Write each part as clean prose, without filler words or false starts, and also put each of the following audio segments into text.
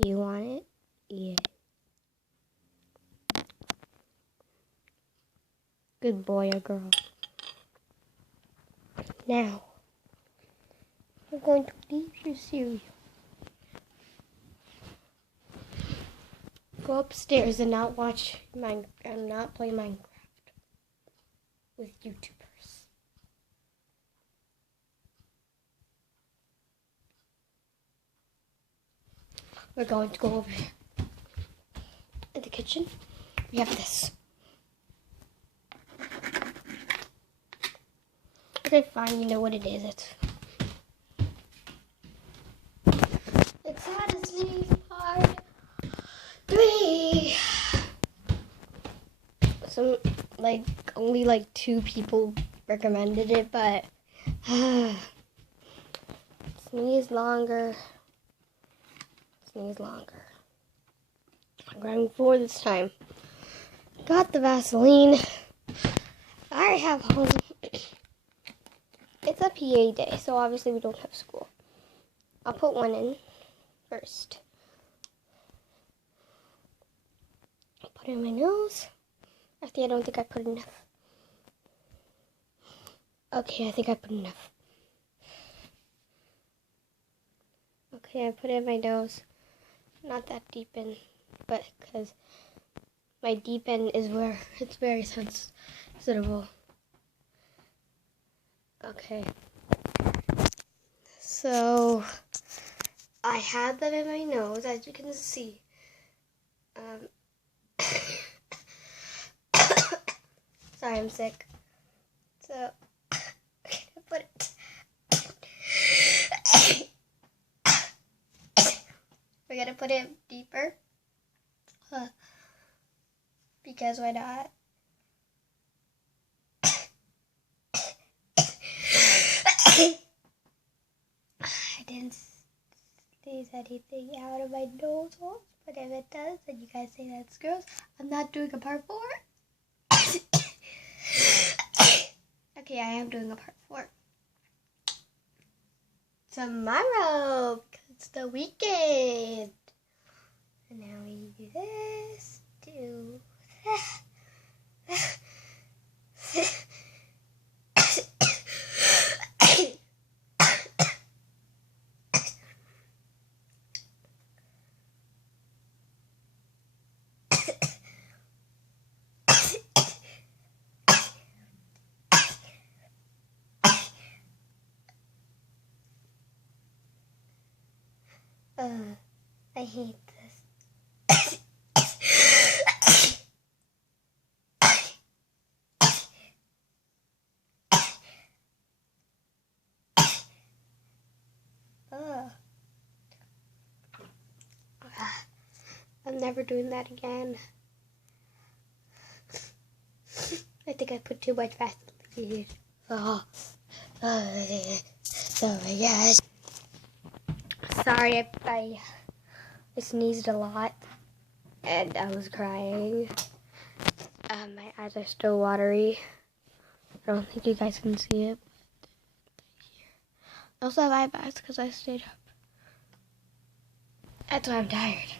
Do you want it? Yeah. Good boy or girl. Now, we're going to leave your cereal. Go upstairs and not watch and not play Minecraft with YouTubers. We're going to go over here. In the kitchen, we have this. Okay, fine, you know what it is. It's honestly part 3. Only 2 people recommended it, but sneeze longer. I'm going 4 this time. Got the Vaseline. I have home. It's a PA day, so obviously we don't have school. I'll put one in first. I'll put it in my nose. Actually, I don't think I put enough. Okay, I think I put enough. Okay, I put it in my nose. Not that deep in, but because my deep end is where it's very sensitive. Okay. So, I had them in my nose, as you can see. Sorry, I'm sick. So, put it. We're gonna put it deeper. Because why not? I didn't sneeze anything out of my nose holes, but if it does, then you guys say that's gross. I'm not doing a part 4. Okay, I am doing a part 4. Tomorrow, because it's the weekend. And now we do this, do that. I hate this. I'm never doing that again. I think I put too much Vaseline. So yes. Sorry, I sneezed a lot and I was crying. My eyes are still watery. I don't think you guys can see it. I also have eye bags because I stayed up. That's why I'm tired.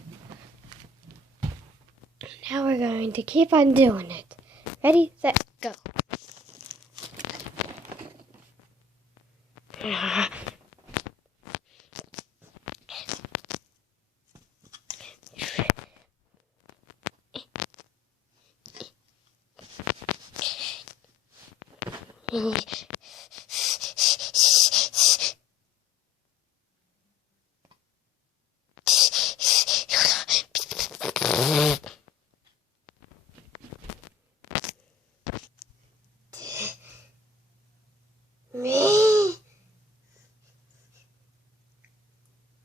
Now we're going to keep on doing it. Ready, set, go. Me?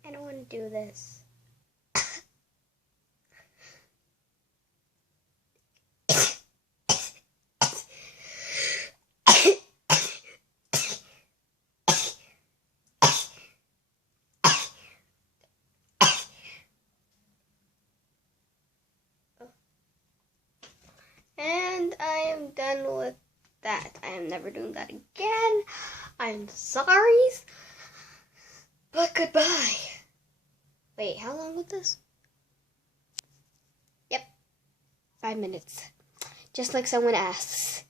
I don't want to do this. And I am done with that. I am never doing that again. I'm sorry, but goodbye. Wait, how long was this? Yep, 5 minutes. Just like someone asks.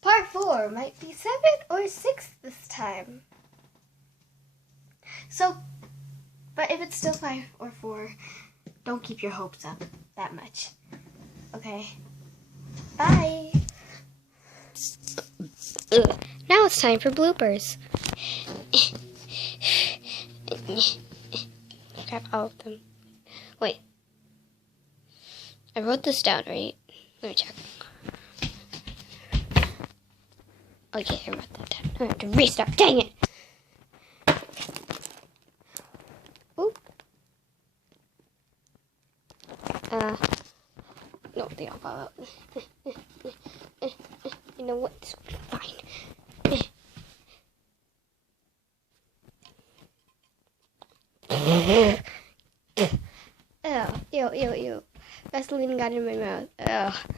Part 4 might be 7 or 6 this time. So, but if it's still 5 or 4, don't keep your hopes up that much. Okay? Bye! Now it's time for bloopers. Grab all of them. Wait. I wrote this down, right? Let me check. Okay, I wrote that down. I have to restart. Dang it! Oop. No, they all fall out. You know what? This will be fine. Oh, ew. Vaseline got in my mouth. Oh.